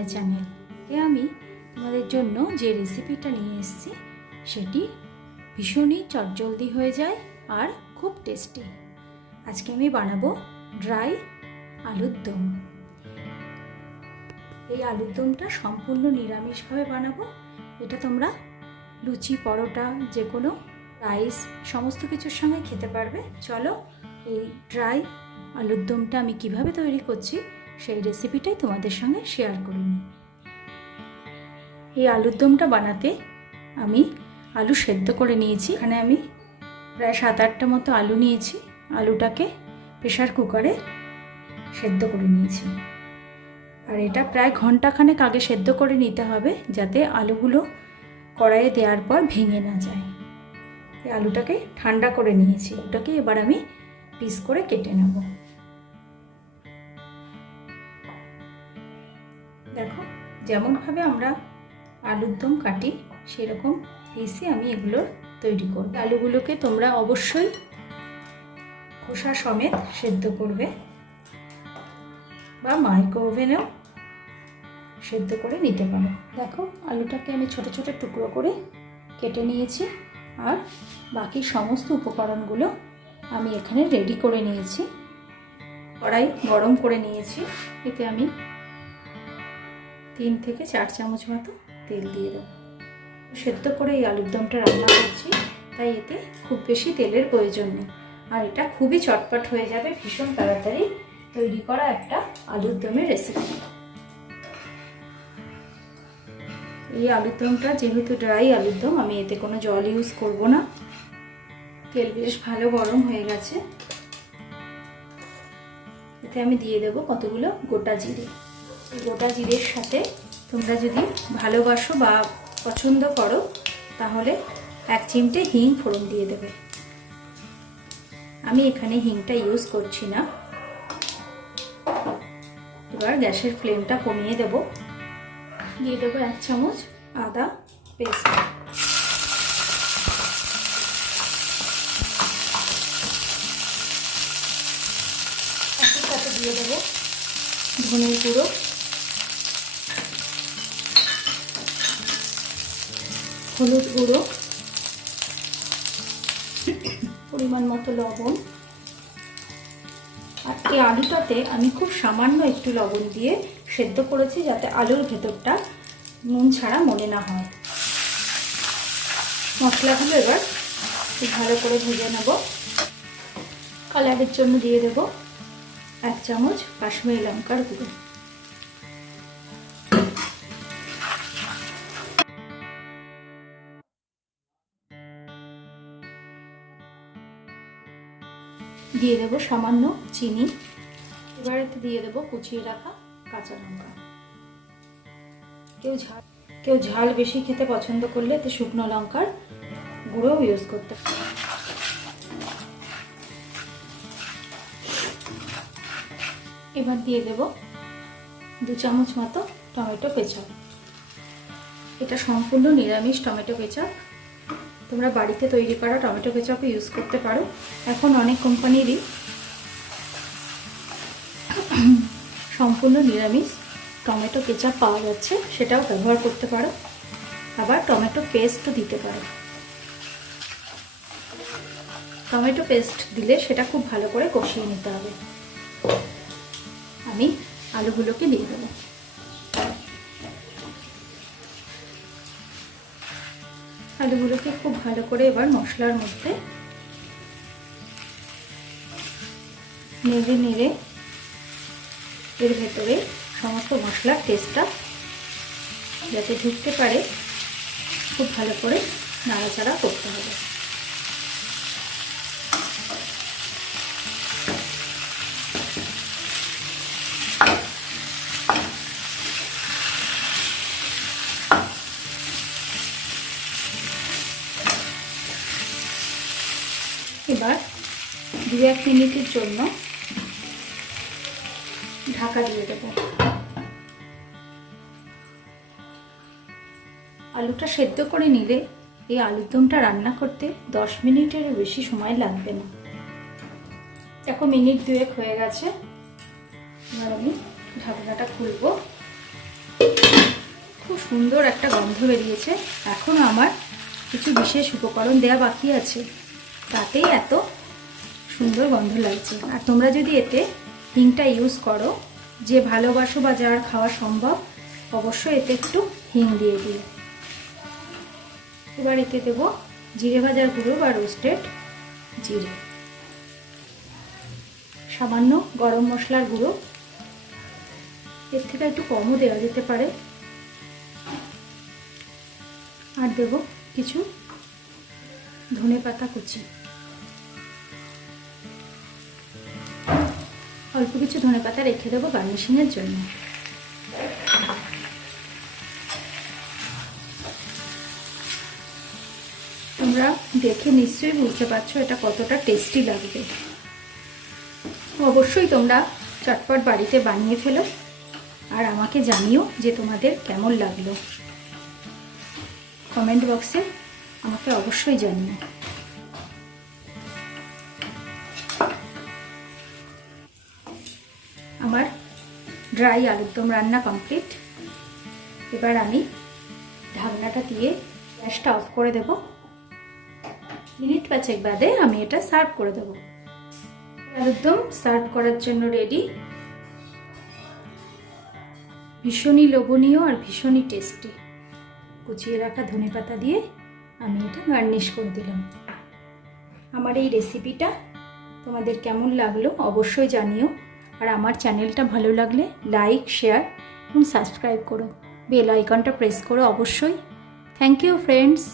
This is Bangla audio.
My channel. আমি তোমাদের জন্য যে রেসিপিটা নিয়ে এসেছি সেটি ভীষণই চটজলদি হয়ে যায় আর খুব টেস্টি। আজকে আমি বানাবো ড্রাই আলুর দম। এই আলুর দমটা সম্পূর্ণ নিরামিষভাবে বানাবো। এটা তোমরা লুচি, পরোটা, যে কোনো রাইস সমস্ত কিছুর সঙ্গে খেতে পারবে। চলো এই ড্রাই আলুর দমটা আমি কিভাবে তৈরি করছি সেই রেসিপিটাই তোমাদের সঙ্গে শেয়ার করে নিই। এই আলুর দমটা বানাতে আমি আলু সেদ্ধ করে নিয়েছি। এখানে আমি প্রায় 7-8টা মতো আলু নিয়েছি। আলুটাকে প্রেসার কুকারে সেদ্ধ করে নিয়েছি। আর এটা প্রায় ঘন্টাখানেক আগে সেদ্ধ করে নিতে হবে, যাতে আলুগুলো কড়াইয়ে দেওয়ার পর ভেঙে না যায়। এই আলুটাকে ঠান্ডা করে নিয়েছি। ওটাকে এবার আমি পিস করে কেটে নেব। দেখো, যেমনভাবে আমরা আলুর দম কাটি সেরকম পিসে আমি এগুলোর তৈরি করব। আলুগুলোকে তোমরা অবশ্যই খোসা সমেত সেদ্ধ করবে বা মাইক্রো ওভেনেও সেদ্ধ করে নিতে পারো। দেখো, আলুটাকে আমি ছোট ছোট টুকরো করে কেটে নিয়েছি আর বাকি সমস্ত উপকরণগুলো আমি এখানে রেডি করে নিয়েছি। কড়াই গরম করে নিয়েছি। এতে আমি 3 থেকে 4 চামচ মতো তেল দিয়ে দেবো। সেদ্ধ করে এই আলুর দমটা রান্না করছি, তাই এতে খুব বেশি তেলের প্রয়োজন নেই। আর এটা খুবই চটপট হয়ে যাবে, ভীষণ তাড়াতাড়ি তৈরি করা একটা আলুর দমের রেসিপি। এই আলুর দমটা যেহেতু ড্রাই আলুর দম, আমি এতে কোনো জল ইউজ করব না। তেল বেশ ভালো গরম হয়ে গেছে। এতে আমি দিয়ে দেব কতগুলো গোটা জিরে। এই গোটা জিরের সাথে তোমরা যদি ভালোবাসো বা পছন্দ করো তাহলে 1 চিমটে হিং ফোড়ন দিয়ে দেবে। আমি এখানে হিংটা ইউজ করছি না। এবার গ্যাসের ফ্লেমটা কমিয়ে দেব। দিয়ে দেবো 1 চামচ আদা পেস্ট। একই সাথে দিয়ে দেবো ধনের গুঁড়ো, হলুদ গুঁড়ো, পরিমাণ মতো লবণ। আর এই আলুটাতে আমি খুব সামান্য একটু লবণ দিয়ে সেদ্ধ করেছি, যাতে আলুর ভেতরটা নুন ছাড়া মনে না হয়। মশলাগুলো এবার ভালো করে ভেজে নেব। কালারের জন্য দিয়ে দেব 1 চামচ কাশ্মীরি লঙ্কার গুঁড়ো। দিয়ে দেবো সামান্য চিনি। এবার এতে দিয়ে দেবো কুচিয়ে রাখা কাঁচা লঙ্কা। কেউ ঝাল বেশি খেতে পছন্দ করলে এতে শুকনো লঙ্কার গুঁড়ো ইউজ করতে পারে। এবার দিয়ে দেব 2 চামচ মতো টমেটো কেচাপ। এটা সম্পূর্ণ নিরামিষ টমেটো কেচাপ। তোমরা বাড়িতে তৈরি করা টমেটো কেচাপও ইউজ করতে পারো। এখন অনেক কোম্পানিরই সম্পূর্ণ নিরামিষ টমেটো কেচাপ পাওয়া যাচ্ছে, সেটাও ব্যবহার করতে পারো। আবার টমেটো পেস্টও দিতে পারো। টমেটো পেস্ট দিলে সেটা খুব ভালো করে কষিয়ে নিতে হবে। আমি আলুগুলোকে দিয়ে দেবো। আলুগুলোকে খুব ভালো করে এবার মশলার মধ্যে নেড়ে নেড়ে এর ভেতরে সমস্ত মশলার টেস্টটা যাতে ঢুকতে পারে খুব ভালো করে নাড়াচাড়া করতে হবে। এবার 2-1 মিনিটের জন্য ঢাকা দিয়ে দেব। আলুটা সেদ্ধ করে নিলে এই আলুর দমটা রান্না করতে 10 মিনিটেরও বেশি সময় লাগবে না। দেখো, মিনিট 2-1 হয়ে গেছে। এবার আমি ঢাকনাটা খুলবো। খুব সুন্দর একটা গন্ধ বেরিয়েছে। এখনও আমার কিছু বিশেষ উপকরণ দেওয়া বাকি আছে, তাতেই এত সুন্দর গন্ধ লাগছে। আর তোমরা যদি এতে হিংটা ইউজ করো, যে ভালোবাসো বা যার খাওয়া সম্ভব, অবশ্যই এতে একটু হিং দিয়ে দিও। এবার এতে দেবো জিরে ভাজার গুঁড়ো বা রোস্টেড জিরে, সামান্য গরম মশলার গুঁড়ো, এর থেকে একটু কমও দেওয়া যেতে পারে। আর দেবো কিছু ধনেপাতা কুচি, অল্প কিছু ধনেপাতা রেখে দেবো গার্নিশিংয়ের জন্য। তোমরা দেখে নিশ্চয়ই বুঝতে পারছো এটা কতটা টেস্টি লাগবে। অবশ্যই তোমরা চটপট বাড়িতে বানিয়ে ফেলো আর আমাকে জানিও যে তোমাদের কেমন লাগলো। কমেন্ট বক্সে আমাকে অবশ্যই জানিও। আমার ড্রাই আলুর দম রান্না কমপ্লিট। এবার আমি ঢাকনাটা দিয়ে গ্যাসটা অফ করে দেব। মিনিট 5 বাদে আমি এটা সার্ভ করে দেব। আলুর দম সার্ভ করার জন্য রেডি। ভীষণই লোভনীয় আর ভীষণই টেস্টি। কুচিয়ে রাখা ধনেপাতা দিয়ে আমি এটা গার্নিশ করে দিলাম। আমার এই রেসিপিটা তোমাদের কেমন লাগলো অবশ্যই জানিও। আর আমার চ্যানেলটা ভালো লাগলে লাইক, শেয়ার এবং সাবস্ক্রাইব করো। বেল আইকনটা প্রেস করো অবশ্যই। Thank you friends.